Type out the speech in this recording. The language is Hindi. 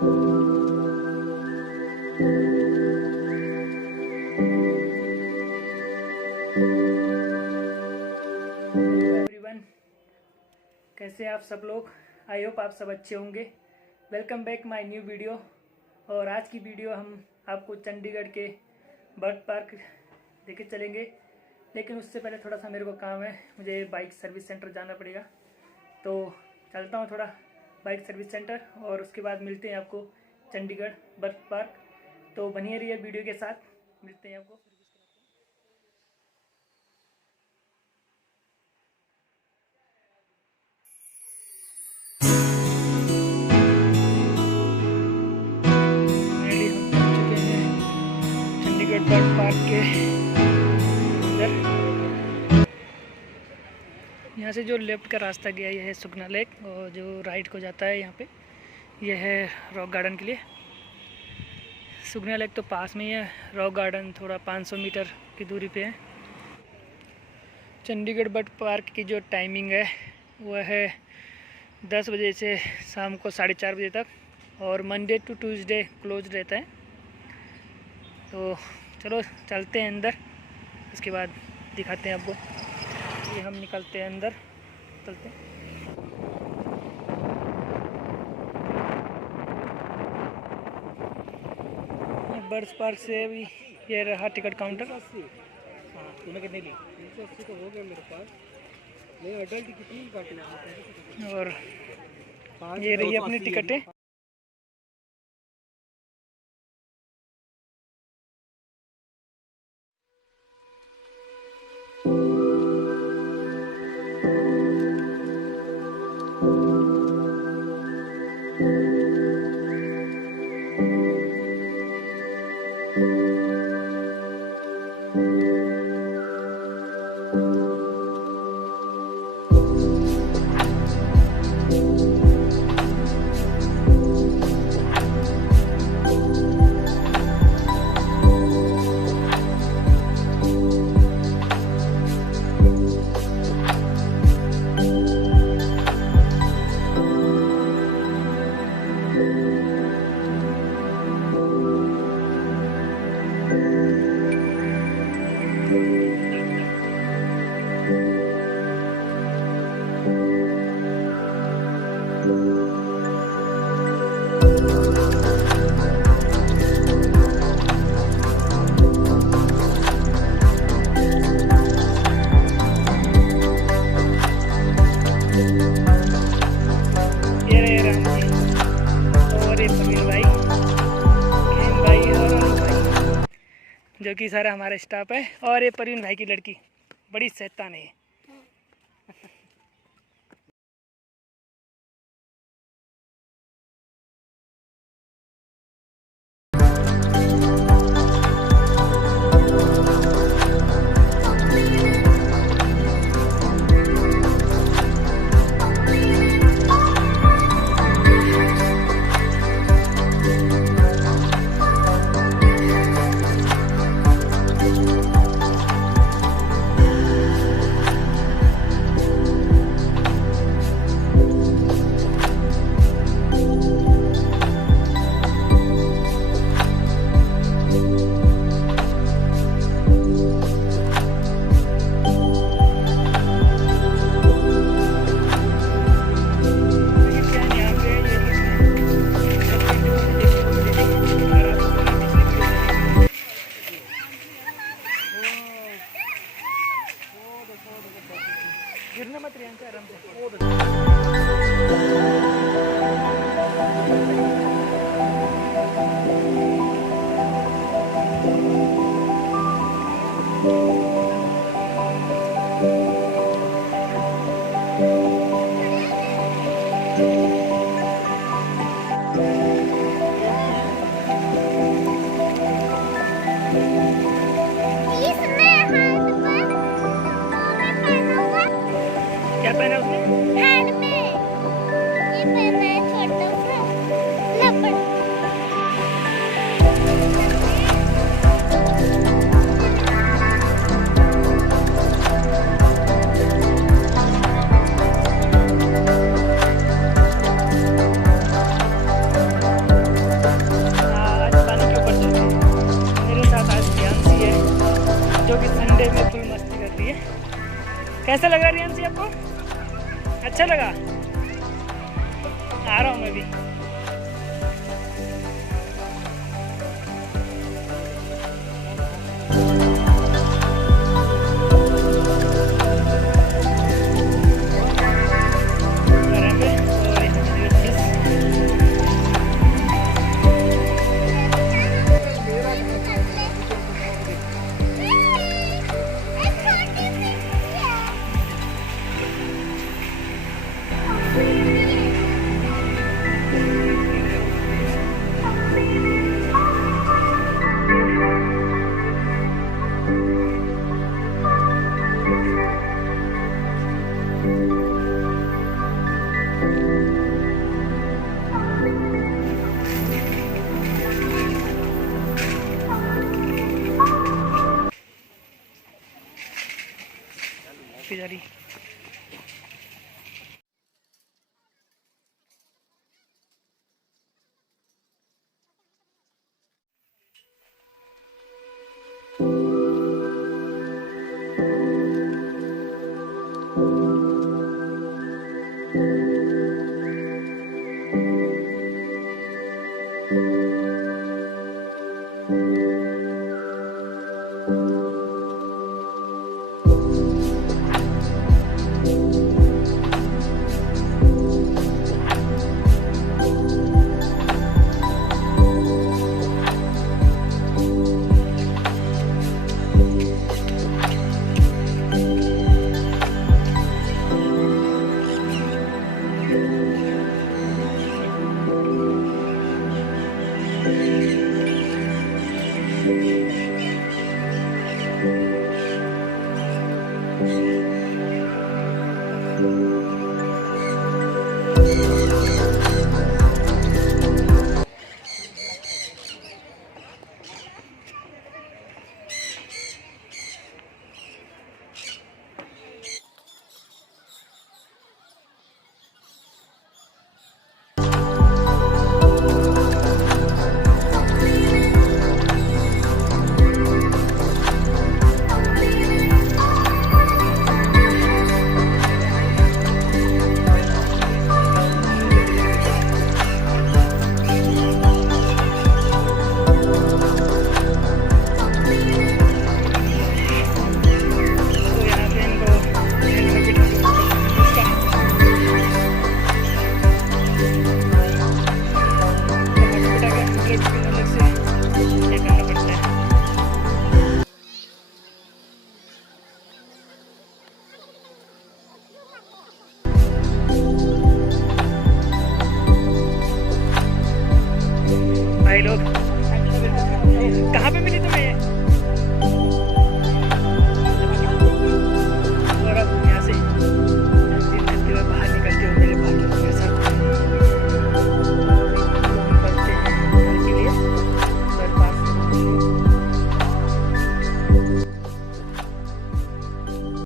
एवरीवन, कैसे आप सब लोग? आई होप आप सब अच्छे होंगे। Welcome back my new video. और आज की वीडियो हम आपको चंडीगढ़ के बर्ड पार्क लेके चलेंगे, लेकिन उससे पहले थोड़ा सा मेरे को काम है। मुझे बाइक सर्विस सेंटर जाना पड़ेगा, तो चलता हूँ थोड़ा बाइक सर्विस सेंटर, और उसके बाद मिलते हैं आपको चंडीगढ़ बर्ड पार्क। तो बनिए रहिए वीडियो के साथ, मिलते हैं आपको। चंडीगढ़ बर्ड पार्क के अंदर यहाँ से जो लेफ्ट का रास्ता गया यह है सुखना लेक, और जो राइट को जाता है यहाँ पे यह है रॉक गार्डन के लिए। सुखना लेक तो पास में ही है, रॉक गार्डन थोड़ा 500 मीटर की दूरी पे है। चंडीगढ़ बर्ड पार्क की जो टाइमिंग है वह है 10 बजे से शाम को 4:30 बजे तक, और मंडे टू ट्यूसडे क्लोज रहता है। तो चलो चलते हैं अंदर, इसके बाद दिखाते हैं आपको। ये हम निकलते हैं अंदर, चलते हैं। बर्ड्स पार्क से भी ये रहा टिकट काउंटर। हाँ, तूने कितनी ली? 380 तो हो गया मेरे पास। नहीं, अडल्ट कितनी काटना? और ये रही अपनी टिकटें। जो कि सारा हमारा स्टाफ है, और ये परवीन भाई की लड़की बड़ी शैतान है। कैसा लगा रियांशी आपको? अच्छा लगा? आ रहा हूँ मैं भी। जा रही भाई लोग। कहाँ पे मिली